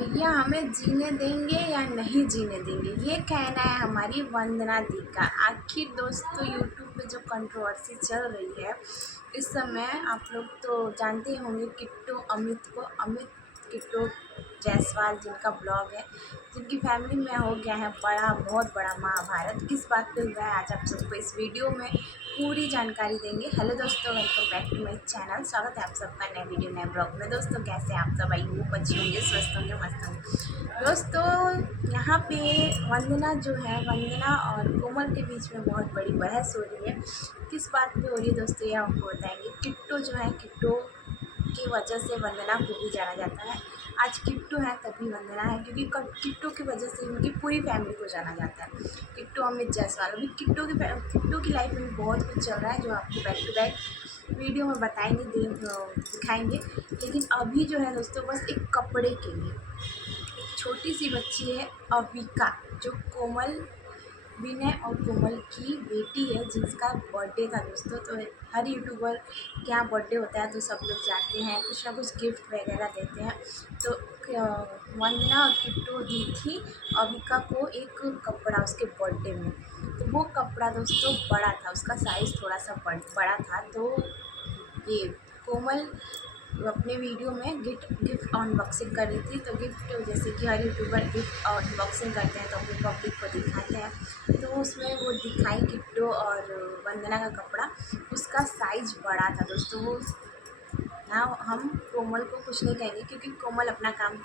भैया हमें जीने देंगे या नहीं जीने देंगे, ये कहना है हमारी वंदना दी का। आखिर दोस्तों यूट्यूब पे जो कंट्रोवर्सी चल रही है इस समय, आप लोग तो जानते ही होंगे किट्टू अमित किट्टू जायसवाल, जिनका ब्लॉग है, जिनकी फैमिली में हो गया है बहुत बड़ा महाभारत। किस बात पे हुआ है आज आप सबको इस वीडियो में पूरी जानकारी देंगे। हेलो दोस्तों, welcome back to my channel. स्वागत है आप सबका नए वीडियो नए ब्लॉग में। दोस्तों कैसे आप सब? आई वो अच्छे होंगे, स्वस्थ होंगे, मस्त होंगे। दोस्तों यहाँ पे वंदना और कोमल के बीच में बहुत बड़ी बहस हो रही है। किस बात पे हो रही है दोस्तों, ये आपको बताएंगे। किट्टू की वजह से वंदना को भी जाना जाता है। आज किट्टू है तभी वंदना है, क्योंकि किट्टू की वजह से उनकी पूरी फैमिली को जाना जाता है। किट्टू अमित जायसवाल, अभी किट्टू की लाइफ में बहुत कुछ चल रहा है जो आपको बैक टू बैक वीडियो में बताएंगे, दिखाएंगे। लेकिन अभी जो है दोस्तों, बस एक कपड़े के लिए एक छोटी सी बच्ची है अविका, जो विनय और कोमल की बेटी है, जिसका बर्थडे था दोस्तों। तो हर यूट्यूबर के यहाँ बर्थडे होता है तो सब लोग जाते हैं, कुछ ना कुछ गिफ्ट वगैरह देते हैं। तो वंदना और किट्टू दी थी अविका को एक कपड़ा उसके बर्थडे में। तो वो कपड़ा दोस्तों बड़ा था, उसका साइज़ थोड़ा सा बड़ा था। तो ये कोमल अपने वीडियो में गिफ्ट अनबॉक्सिंग कर रही थी। तो गिफ्ट, जैसे कि हर यूट्यूबर गिफ्ट अनबॉक्सिंग करते हैं तो अपनी पब्लिक को दिखाते हैं, तो उसमें वो दिखाई किट्टू और वंदना का कपड़ा, उसका साइज़ बड़ा था दोस्तों। वो यहाँ हम कोमल को कुछ नहीं कहेंगे, क्योंकि कोमल अपना काम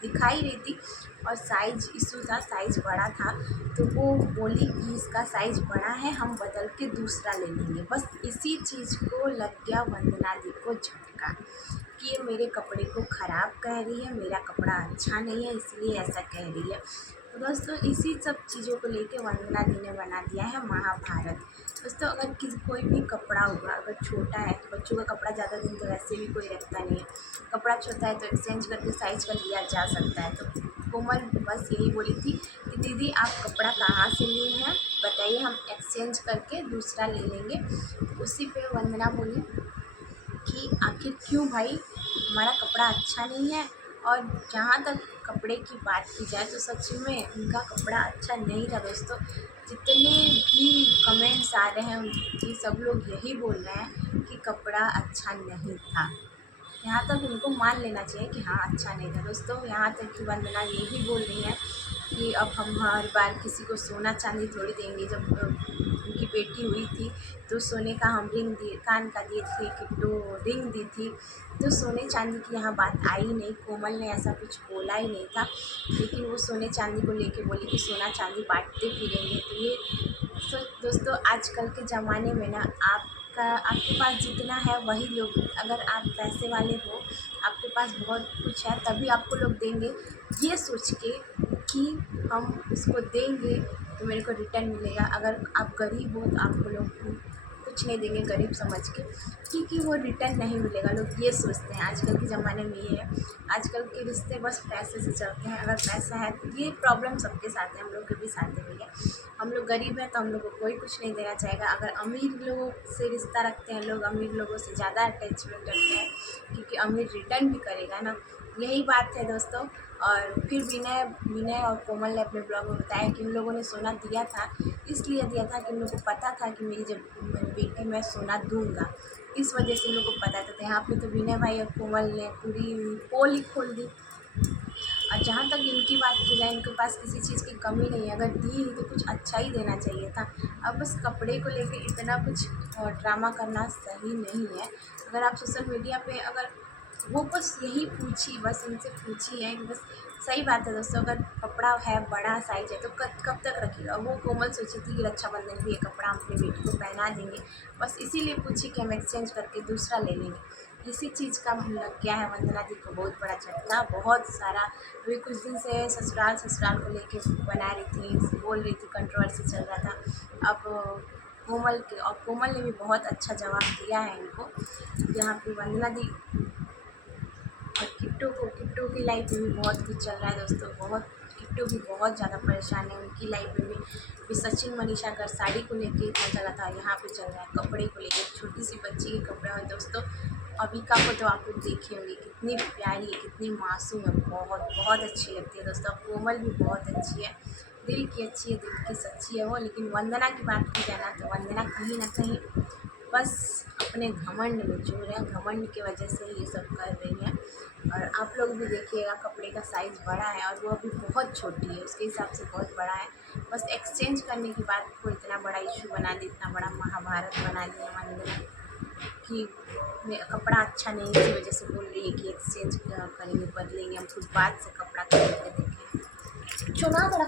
दिखा ही रही थी और साइज़ इशू था, साइज़ बड़ा था। तो वो बोली कि इसका साइज़ बड़ा है, हम बदल के दूसरा ले लेंगे। बस इसी चीज़ को लग गया वंदना दी को झटका कि ये मेरे कपड़े को ख़राब कह रही है, मेरा कपड़ा अच्छा नहीं है, इसलिए ऐसा कह रही है। तो दोस्तों इसी सब चीज़ों को लेके वंदना दी ने बना दिया है महाभारत। दोस्तों अगर कोई भी कपड़ा होगा, अगर छोटा है तो बच्चों का कपड़ा ज़्यादा दिन तो वैसे भी कोई रखता नहीं है, कपड़ा छोटा है तो एक्सचेंज करके साइज़ का लिया जा सकता है। तो कोमल बस यही बोली थी कि दीदी आप कपड़ा कहाँ से लिए हैं बताइए, हम एक्सचेंज करके दूसरा ले लेंगे। उसी पे वंदना बोली कि आखिर क्यों भाई, हमारा कपड़ा अच्छा नहीं है। और जहाँ तक कपड़े की बात की जाए तो सच में उनका कपड़ा अच्छा नहीं था दोस्तों। जितने भी कमेंट्स आ रहे हैं उनकी, सब लोग यही बोल रहे हैं कि कपड़ा अच्छा नहीं था। यहाँ तक उनको मान लेना चाहिए कि हाँ अच्छा नहीं था दोस्तों। यहाँ तक कि वंदना ये भी बोल रही है कि अब हम हर बार किसी को सोना चांदी थोड़ी देंगे। जब उनकी बेटी हुई थी तो सोने का हम रिंग दिए, कान का दिए थे, किट्टू रिंग दी थी। तो सोने चांदी की यहाँ बात आई नहीं, कोमल ने ऐसा कुछ बोला ही नहीं था। लेकिन वो सोने चांदी को लेके बोली कि सोना चांदी बांटते फिरेंगे। तो ये दोस्तों आजकल के ज़माने में ना, आपके पास जितना है वही लोग, अगर आप पैसे वाले हो, आपके पास बहुत कुछ है, तभी आपको लोग देंगे, ये सोच के कि हम इसको देंगे तो मेरे को रिटर्न मिलेगा। अगर आप गरीब हो तो आपको लोग कुछ नहीं देंगे गरीब समझ के, क्योंकि वो रिटर्न नहीं मिलेगा। लोग ये सोचते हैं, आजकल के ज़माने में ये है। आजकल के रिश्ते बस पैसे से चलते हैं। अगर पैसा है तो ये प्रॉब्लम सबके साथ है, हम लोग के भी साथ है भैया। हम लोग गरीब हैं तो हम लोग को कोई कुछ नहीं देना चाहेगा। अगर अमीर लोगों से रिश्ता रखते हैं लोग, अमीर लोगों से ज़्यादा अटैचमेंट रखते हैं, क्योंकि अमीर रिटर्न भी करेगा ना, यही बात है दोस्तों। और फिर विनय और कोमल ने अपने ब्लॉग में बताया कि उन लोगों ने सोना दिया था, इसलिए दिया था कि उन लोगों को पता था कि मेरी बेटी मैं सोना दूंगा, इस वजह से उन लोगों को पता था। तो यहाँ पे तो विनय भाई और कोमल ने पूरी पोल ही खोल दी। और जहाँ तक इनकी बात की जाए, इनके पास किसी चीज़ की कमी नहीं है, अगर दी तो कुछ अच्छा ही देना चाहिए था। अब बस कपड़े को लेके इतना कुछ ड्रामा करना सही नहीं है। अगर आप सोशल मीडिया पे, अगर वो बस यही पूछी, बस इनसे पूछी है कि बस सही बात है दोस्तों, अगर कपड़ा है बड़ा साइज है तो कब तक रखिएगा। वो कोमल सोची थी कि रक्षाबंधन भी ये कपड़ा हम अपनी बेटी को पहना देंगे, बस इसीलिए पूछी कि हम एक्सचेंज करके दूसरा ले लेंगे। इसी चीज़ का लग गया है वंदना दी को बहुत बड़ा झटका, बहुत सारा। अभी कुछ दिन से ससुराल को लेके बना रही थी, बोल रही थी, कंट्रोवर्सी चल रहा था। अब कोमल ने भी बहुत अच्छा जवाब दिया है इनको। यहाँ पे वंदना दी और किट्टू की लाइफ में भी बहुत कुछ चल रहा है दोस्तों। किट्टू भी बहुत ज़्यादा परेशान है, उनकी लाइफ में भी सचिन मनीषा का साड़ी को लेके इतना चला था, यहाँ पे चल रहा है कपड़े को लेके। छोटी सी बच्ची के कपड़े और दोस्तों अविका को तो आप लोग देखे होंगे, कितनी प्यारी है, कितनी मासूम है, बहुत बहुत अच्छी लगती है दोस्तों। कोमल भी बहुत अच्छी है, दिल की अच्छी है, दिल की सच्ची है वो। लेकिन वंदना की बात की जाए ना तो वंदना कहीं ना कहीं बस अपने घमंड में चूर है, घमंड की वजह से ये सब कर रही है। और आप लोग भी देखिएगा, कपड़े का साइज़ बड़ा है और वो अभी बहुत छोटी है, उसके हिसाब से बहुत बड़ा है। बस एक्सचेंज करने की बात को इतना बड़ा इशू बना दी, इतना बड़ा महाभारत बना दिया वंदना कि कपड़ा अच्छा नहीं, इसी वजह से बोल रही है कि एक्सचेंज करेंगे, बदलेंगे, हम खुद बाद से कपड़ा खरीद के देखें। चुनाव